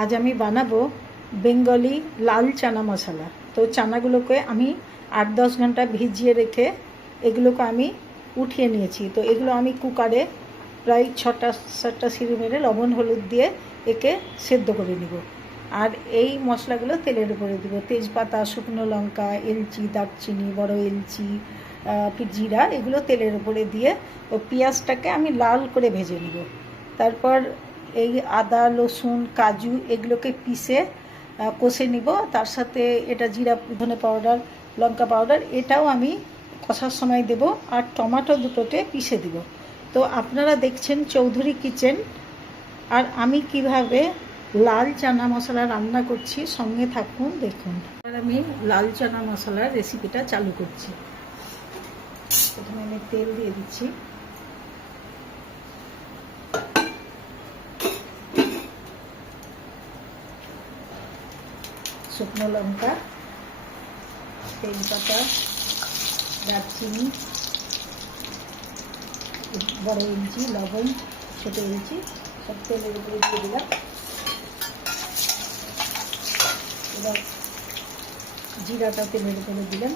আজ আমি বানাবো বেঙ্গলি লাল চানা মশলা। তো চানাগুলোকে আমি 8-10 ঘন্টা ভিজিয়ে রেখে এগুলোকে আমি উঠিয়ে নিয়েছি। তো এগুলো আমি কুকারে প্রায় 6-7টা সিটি মেরে লবণ হলুদ দিয়ে একে সেদ্ধ করে নিব। আর এই মশলাগুলো তেলের উপরে দিব, তেজপাতা, শুকনো লঙ্কা, এলচি, দারচিনি, বড় এলচি, জিরা, এগুলো তেলের উপরে দিয়ে ও পেঁয়াজটাকে আমি লাল করে ভেজে নিব। তারপর এই আদা, রসুন, কাজু এগুলোকে পিষে কষে নিব। তার সাথে এটা জিরা, ধনে পাউডার, লঙ্কা পাউডার এটাও আমি কষার সময় দেব। আর টমেটো দুটোতে পিষে দিব। তো আপনারা দেখছেন চৌধুরী কিচেন, আর আমি কিভাবে লাল চানা মশলা রান্না করছি, সঙ্গে থাকুন, দেখুন। আর আমি লাল চানা মশলার রেসিপিটা চালু করছি। প্রথমে আমি তেল দিয়ে দিচ্ছি। শুকনো লঙ্কা, তেজপাতা, দারচিনি, বড় এলচি, লবণ, ছোটো এলচি সব তেলের উপরে দিয়ে দিলাম। এবার জিরাটা তেলের উপরে দিলাম।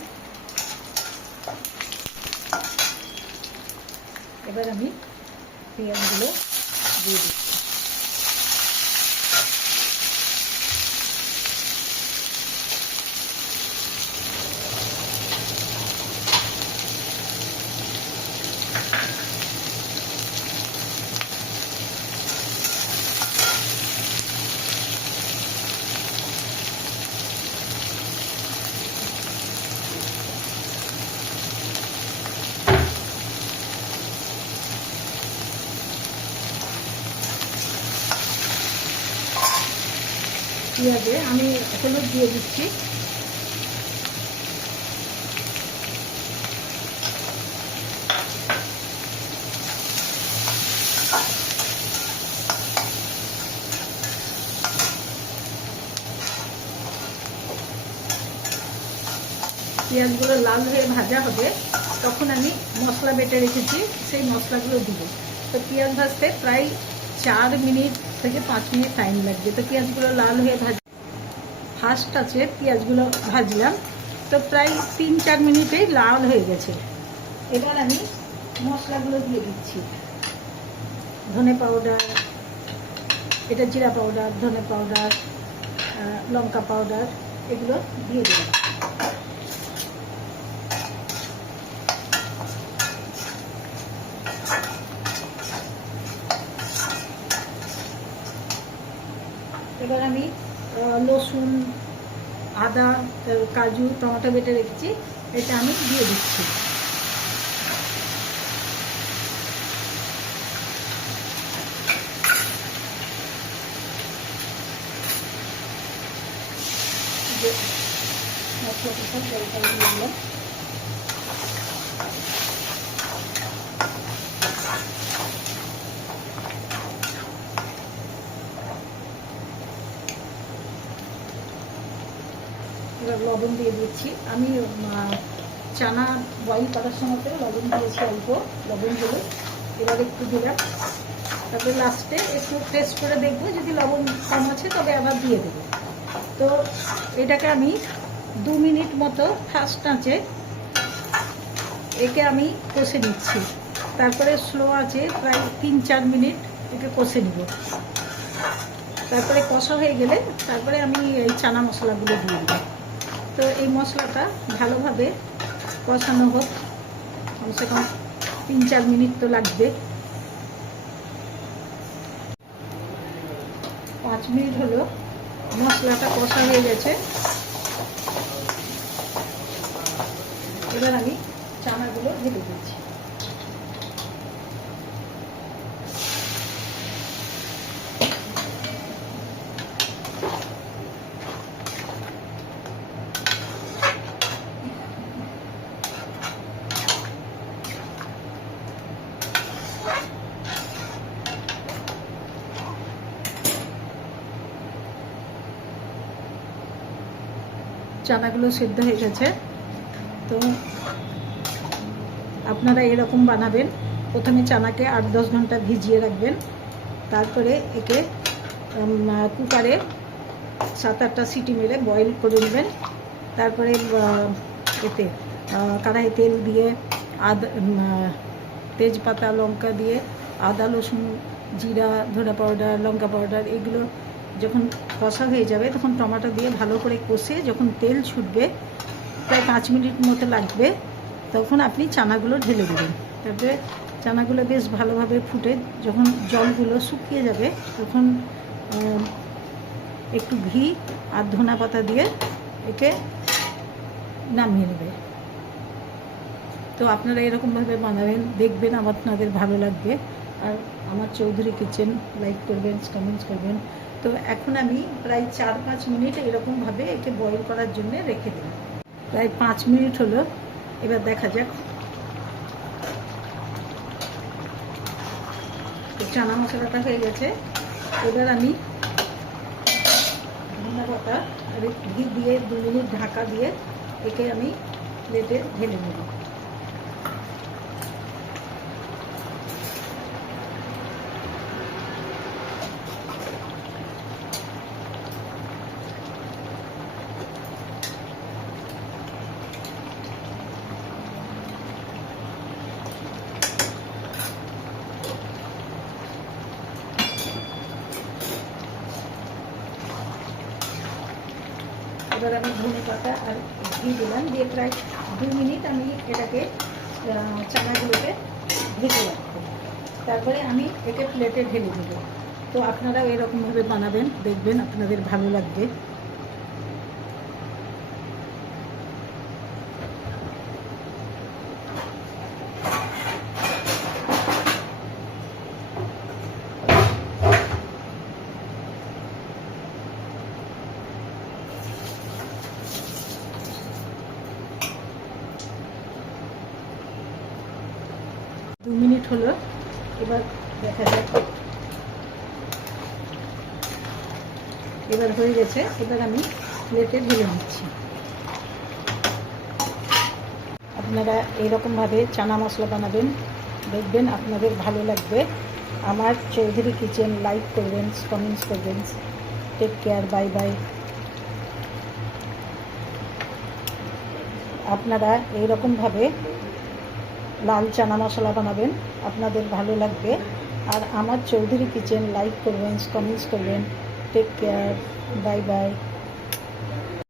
এবার আমি পেঁয়াজগুলো দিয়ে দিচ্ছি। পেঁয়াজে আমি হলুদ দিয়ে দিচ্ছি। পেঁয়াজগুলো লাল হয়ে ভাজা হবে, তখন আমি মশলা বেটে রেখেছি সেই মশলাগুলো দিব। তো পেঁয়াজ ভাজতে প্রায় 4 মিনিট থেকে 5 মিনিট টাইম লাগবে। তো পেঁয়াজগুলো লাল হয়ে ফার্স্ট আছে পেঁয়াজগুলো ভাজলাম, তো প্রায় 3-4 মিনিটেই লাল হয়ে গেছে। এবার আমি মশলাগুলো দিয়ে দিচ্ছি। ধনে পাউডার, এটা জিরা পাউডার, ধনে পাউডার, লঙ্কা পাউডার এগুলো দিয়ে দিলাম। এবার আমি রসুন, আদা, কাজু, টমেটো বেটে রেখেছি, এটা আমি দিয়ে দিচ্ছি। মশলাটা সব জলটা দিয়ে দিলাম। এবার লবণ দিয়ে দিচ্ছি। আমি চানা বয়েল করার সময় লবণ দিয়েছি, অল্প লবণ দিলে এবার একটু দিলাম। তারপরে লাস্টে একটু টেস্ট করে দেখবো, যদি লবণ কম আছে তবে আবার দিয়ে দেবো। তো এটাকে আমি 2 মিনিট মতো ফার্স্ট আঁচে একে আমি কষে নিচ্ছি। তারপরে স্লো আছে প্রায় 3-4 মিনিট একে কষে নিব। তারপরে কষা হয়ে গেলে তারপরে আমি এই চানা মশলাগুলো দিয়ে দেবো। তো এই মশলাটা ভালোভাবে কষানো হোক, কমসে কম 3-4 মিনিট তো লাগবে। 5 মিনিট হলো, মশলাটা কষা হয়ে গেছে। এবার আমি চানাগুলো ঢেলে দিচ্ছি। চানাগুলো সেদ্ধ হয়ে গেছে। তো আপনারা এরকম বানাবেন। প্রথমে চানাকে 8-10 ঘন্টা ভিজিয়ে রাখবেন, তারপরে একে কুকারে 7-8টা সিটি মেরে বয়েল করে নেবেন। তারপরে এতে কড়াই তেল দিয়ে তেজপাতা লঙ্কা দিয়ে আদা রসুন জিরা ধনে পাউডার লঙ্কা পাউডার এগুলো যখন কষা হয়ে যাবে তখন টমেটো দিয়ে ভালো করে কষে যখন তেল ছুটবে প্রায় 5 মিনিট মতো লাগবে, তখন আপনি চানাগুলো ঢেলে দেবেন। তারপরে চানাগুলো বেশ ভালোভাবে ফুটে যখন জলগুলো শুকিয়ে যাবে তখন একটু ঘি আর ধনে পাতা দিয়ে একে নামিয়ে নেবে। তো আপনারা এরকমভাবে বানাবেন, দেখবেন আপনাদের ভালো লাগবে। আর আমার চৌধুরী কিচেন লাইক করবেন, কমেন্টস করবেন। তো এখন আমি প্রায় 4-5 মিনিট এরকমভাবে একে বয়েল করার জন্য রেখে দিই। প্রায় 5 মিনিট হলো, এবার দেখা যাক। চানা মশলাটা হয়ে গেছে। এবার আমি ধনে পাতা আর ঘি দিয়ে 2 মিনিট ঢাকা দিয়ে একে আমি প্লেটে ঢেলে নেব। এবার আমি ধনে পাতা আর ঘি দিলাম, দিয়ে প্রায় 2 মিনিট আমি এটাকে চানাগুলোকে ভেজে রাখবো। তারপরে আমি একে প্লেটে ঢেলে দেবো। তো আপনারাও এরকমভাবে বানাবেন, দেখবেন আপনাদের ভালো লাগবে। দু মিনিট হলো, এবার দেখা যাক। এবার হয়ে গেছে, এবার আমি প্লেটে ঢেলে নিচ্ছি। আপনারা এইরকমভাবে চানা মশলা বানাবেন, দেখবেন আপনাদের ভালো লাগবে। আমার চৌধুরী কিচেন লাইক করবেন, কমেন্টস করবেন। Take care, bye bye. আপনারা এইরকমভাবে লাল চানা মশলা বানাবেন, আপনাদের ভালো লাগবে। আর আমার চৌধুরী কিচেন লাইক করবেন, কমেন্টস করবেন। Take care, bye by.